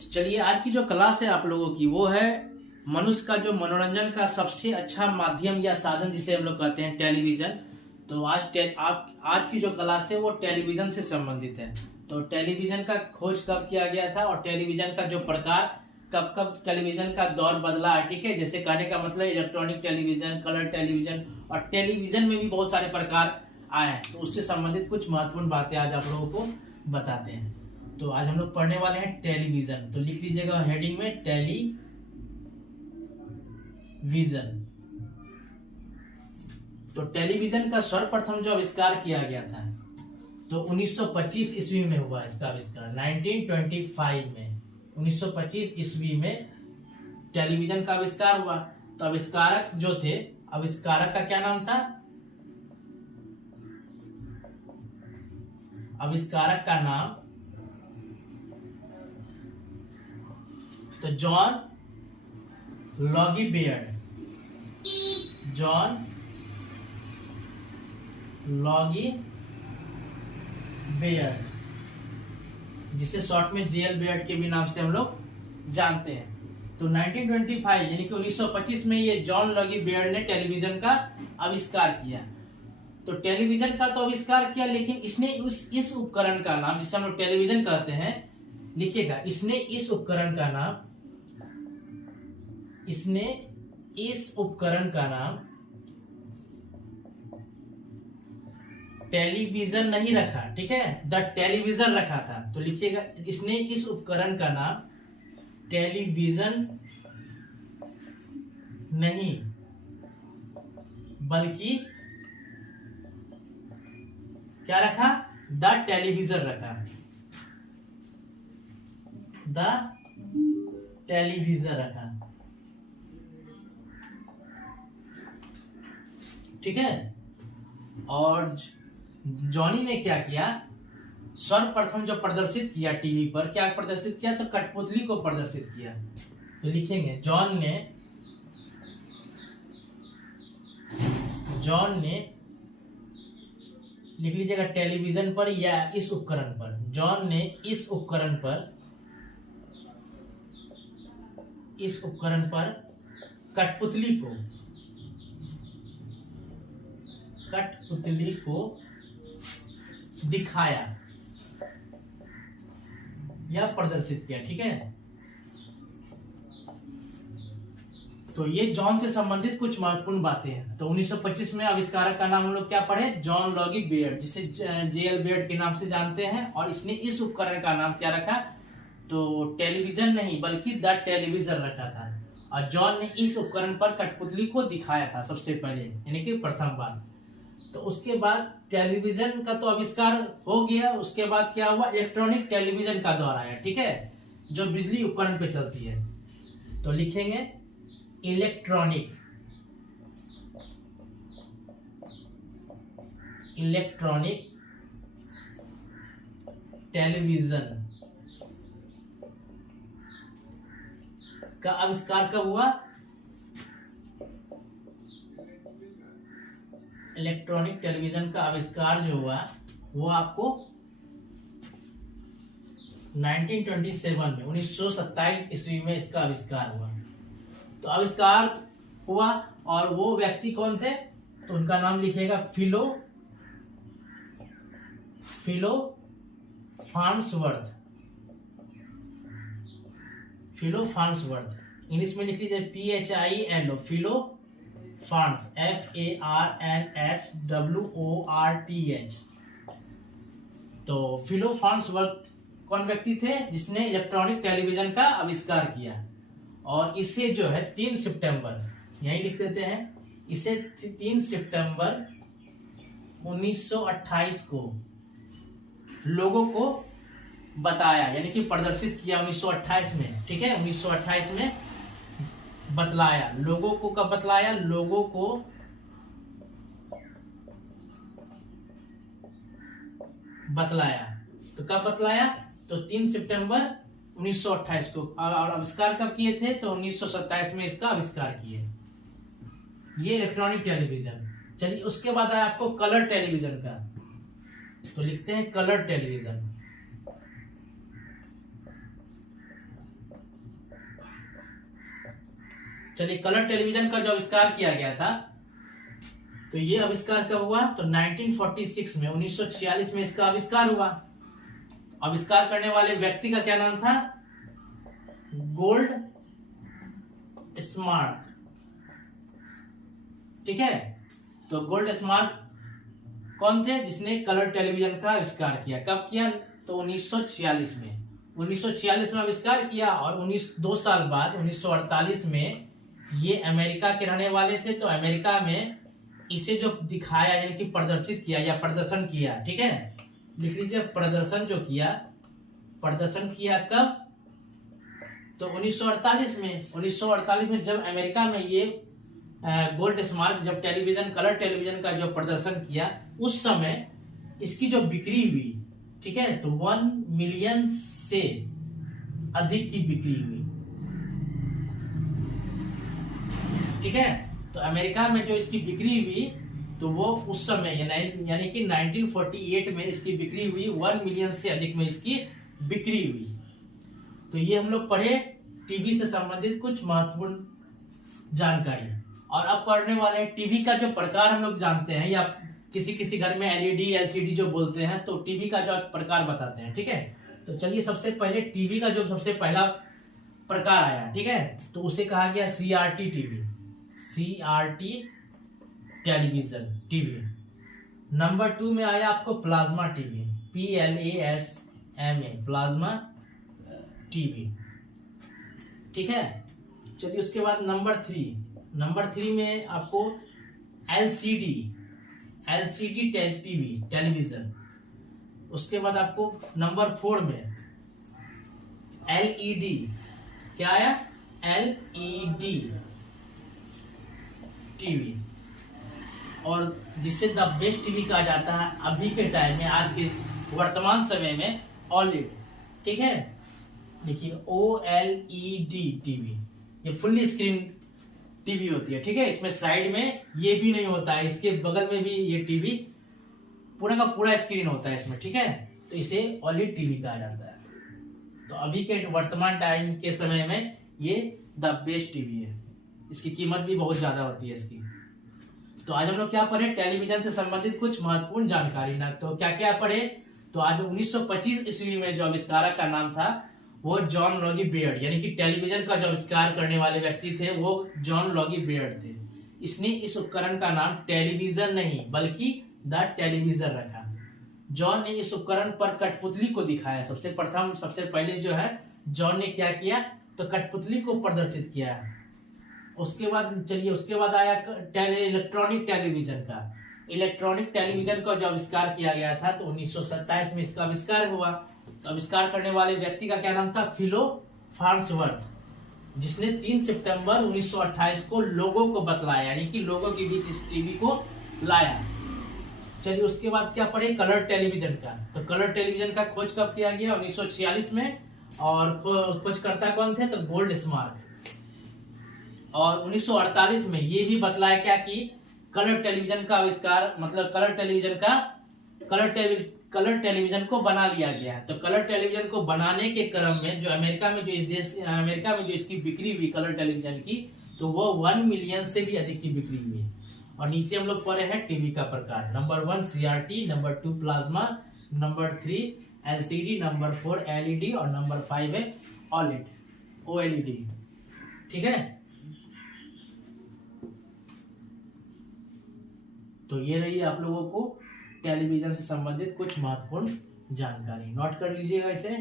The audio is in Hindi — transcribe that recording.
चलिए, आज की जो क्लास है आप लोगों की वो है मनुष्य का जो मनोरंजन का सबसे अच्छा माध्यम या साधन जिसे हम लोग कहते हैं टेलीविजन। तो आज की जो क्लास है वो टेलीविजन से संबंधित है। तो टेलीविजन का खोज कब किया गया था और टेलीविजन का जो प्रकार कब कब टेलीविजन का दौर बदला है, ठीक है। जैसे कहने का मतलब इलेक्ट्रॉनिक टेलीविजन, कलर टेलीविजन, और टेलीविजन में भी बहुत सारे प्रकार आए हैं। तो उससे संबंधित कुछ महत्वपूर्ण बातें आज आप लोगों को बताते हैं। तो आज हम लोग पढ़ने वाले हैं टेलीविजन। तो लिख लीजिएगा हेडिंग में टेलीविजन। तो टेलीविजन का सर्वप्रथम जो आविष्कार किया गया था तो 1925 ईस्वी में हुआ इसका आविष्कार। 1925 में 1925 ईस्वी में टेलीविजन का आविष्कार हुआ। तो आविष्कारक जो थे, आविष्कारक का क्या नाम था? आविष्कारक का नाम तो जॉन लॉगी बेयर्ड। जॉन लॉगी बेयर्ड, जिसे शॉर्ट में जेएल बेयर्ड के भी नाम से हम लोग जानते हैं। तो 1925 यानी कि 1925 में ये जॉन लॉगी बेयर्ड ने टेलीविजन का आविष्कार किया। तो टेलीविजन का तो आविष्कार किया, लेकिन इसने इस उपकरण का नाम, जिसे हम लोग टेलीविजन कहते हैं, लिखिएगा, इसने इस उपकरण का नाम टेलीविजन नहीं रखा, ठीक है, द टेलीविजन रखा था। तो लिखिएगा, इसने इस उपकरण का नाम टेलीविजन नहीं बल्कि क्या रखा? द टेलीविजन रखा। द टेलीविजन रखा, ठीक है। और जॉनी ने क्या किया? सर्वप्रथम जो प्रदर्शित किया टीवी पर, क्या प्रदर्शित किया? तो कठपुतली को प्रदर्शित किया। तो लिखेंगे जॉन ने लिख लीजिएगा टेलीविजन पर या इस उपकरण पर। जॉन ने इस उपकरण पर कठपुतली को दिखाया या प्रदर्शित किया, ठीक है। तो ये जॉन से संबंधित कुछ महत्वपूर्ण बातें हैं। तो 1925 में आविष्कारक का नाम हम लोग क्या पढ़े? जॉन लॉगी बेयर्ड, जिसे जेएल बेयर्ड के नाम से जानते हैं। और इसने इस उपकरण का नाम क्या रखा? तो टेलीविजन नहीं बल्कि द टेलीविजन रखा था। और जॉन ने इस उपकरण पर कठपुतली को दिखाया था सबसे पहले, यानी कि प्रथम बार। तो उसके बाद टेलीविजन का तो आविष्कार हो गया। उसके बाद क्या हुआ? इलेक्ट्रॉनिक टेलीविजन का दौर आया, ठीक है, जो बिजली उपकरण पे चलती है। तो लिखेंगे इलेक्ट्रॉनिक टेलीविजन का आविष्कार कब हुआ? इलेक्ट्रॉनिक टेलीविजन का आविष्कार जो हुआ वो आपको 1927 में 1927 ईस्वी में इसका आविष्कार हुआ। तो आविष्कार हुआ, और वो व्यक्ति कौन थे? तो उनका नाम लिखिएगा फिलो फार्न्सवर्थ। इंग्लिश में लिख लीजिए PHILO, फिलो फार्न्स, FARNSWORTH। तो फिलो फार्न्सवर्थ कौन व्यक्ति थे? जिसने इलेक्ट्रॉनिक टेलीविजन का आविष्कार किया। और इसे जो है 3 सितंबर, यही लिख देते हैं, इसे 3 सितंबर 1928 को लोगों को बताया, यानी कि प्रदर्शित किया 1928 में, ठीक है। 1928 में बतलाया लोगों को। कब बतलाया? लोगों को बतलाया। तो कब बतलाया? तो 3 सितंबर 1928 को। और आविष्कार कब किए थे? तो 1927 में इसका आविष्कार किए। ये इलेक्ट्रॉनिक टेलीविजन। चलिए, उसके बाद आया आपको कलर टेलीविजन का। तो लिखते हैं कलर टेलीविजन। चलिए, कलर टेलीविजन का जो आविष्कार किया गया था, तो ये आविष्कार कब हुआ? तो 1946 में, 1946 में इसका आविष्कार हुआ। आविष्कार करने वाले व्यक्ति का क्या नाम था? Gold smart. ठीक है, तो गोल्ड स्मार्ट कौन थे? जिसने कलर टेलीविजन का आविष्कार किया। कब किया? तो 1946 में। 1946 में आविष्कार किया और 2 साल बाद 1948 में ये अमेरिका के रहने वाले थे, तो अमेरिका में इसे जो दिखाया, यानी कि प्रदर्शित किया या प्रदर्शन किया। ठीक है, लिख लीजिए, प्रदर्शन जो किया, प्रदर्शन किया कब? तो 1948 में। 1948 में जब अमेरिका में ये गोल्ड स्मार्ट जब टेलीविजन, कलर टेलीविजन का जो प्रदर्शन किया, उस समय इसकी जो बिक्री हुई, ठीक है, तो 1 मिलियन से अधिक की बिक्री हुई। ठीक है, तो अमेरिका में जो इसकी बिक्री हुई, तो वो उस समय यानी कि 1948 में इसकी बिक्री हुई, 1 मिलियन से अधिक में इसकी बिक्री हुई। तो ये हम लोग पढ़े टीवी से संबंधित कुछ महत्वपूर्ण जानकारी। और अब पढ़ने वाले टीवी का जो प्रकार हम लोग जानते हैं, या किसी किसी घर में एलईडी एलसीडी जो बोलते हैं, तो टीवी का जो प्रकार बताते हैं। ठीक है, तो चलिए, सबसे पहले टीवी का जो सबसे पहला प्रकार आया, ठीक है, तो उसे कहा गया CRT TV. CRT television TV. Number 2 में आया आपको plasma TV, PLASMA, plasma TV. ठीक है, चलिए, उसके बाद नंबर 3 में आपको LCD टीवी, टेलीविजन। उसके बाद आपको नंबर 4 में LED, क्या आया? LED टीवी, और जिसे द बेस्ट टीवी कहा जाता है अभी के टाइम में, आज के वर्तमान समय में, OLED। ठीक है, देखिए, OLED टीवी, ये फुल्ली स्क्रीन टीवी होती है। ठीक है, इसमें साइड में ये भी नहीं होता है, इसके बगल में भी ये टीवी पूरा का पूरा स्क्रीन होता है इसमें। ठीक है, तो इसे OLED टीवी कहा जाता है। तो अभी के वर्तमान टाइम के समय में ये द बेस्ट टीवी है, इसकी कीमत भी बहुत ज्यादा होती है इसकी। तो आज हम लोग क्या पढ़े? टेलीविजन से संबंधित कुछ महत्वपूर्ण जानकारी ना। तो क्या क्या पढ़े? तो आज 1925 ईस्वी में जो आविष्कारक का नाम था वो जॉन लॉगी बेयर्ड, यानी कि टेलीविजन का जो आविष्कार करने वाले व्यक्ति थे वो जॉन लॉगी बेयर्ड थे। इसने इस उपकरण का नाम टेलीविजन नहीं बल्कि द टेलीविजन रखा। जॉन ने इस उपकरण पर कठपुतली को दिखाया। सबसे पहले जो है जॉन ने क्या किया? तो कठपुतली को प्रदर्शित किया। उसके बाद आया इलेक्ट्रॉनिक टेलीविजन का। इलेक्ट्रॉनिक टेलीविजन का जो आविष्कार किया गया था, तो 1927 में इसका आविष्कार हुआ। तो आविष्कार करने वाले व्यक्ति का क्या नाम था? फिलो फार्न्सवर्थ, जिसने 3 सितंबर 1928 को लोगों को बतलाया, यानी कि लोगों के बीच इस टीवी को लाया। चलिए, उसके बाद क्या पढ़े? कलर टेलीविजन का। तो कलर टेलीविजन का खोज कब किया गया? 1946 में। और खोजकर्ता कौन थे? तो गोल्ड स्मार्ट। और 1948 में ये भी बतलाया क्या कि कलर टेलीविजन का आविष्कार, मतलब कलर टेलीविजन को बना लिया गया है। तो कलर टेलीविजन को बनाने के क्रम में जो अमेरिका में जो इसकी बिक्री हुई कलर टेलीविजन की, तो वो 1 मिलियन से भी अधिक की बिक्री हुई। और नीचे हम लोग पढ़े हैं टीवी का प्रकार। Number 1 CRT, number 2 plasma, number 3 LCD, number 4 LED और नंबर 5 है OLED। ठीक है, तो ये रही आप लोगों को टेलीविजन से संबंधित कुछ महत्वपूर्ण जानकारी। नोट कर लीजिएगा इसे।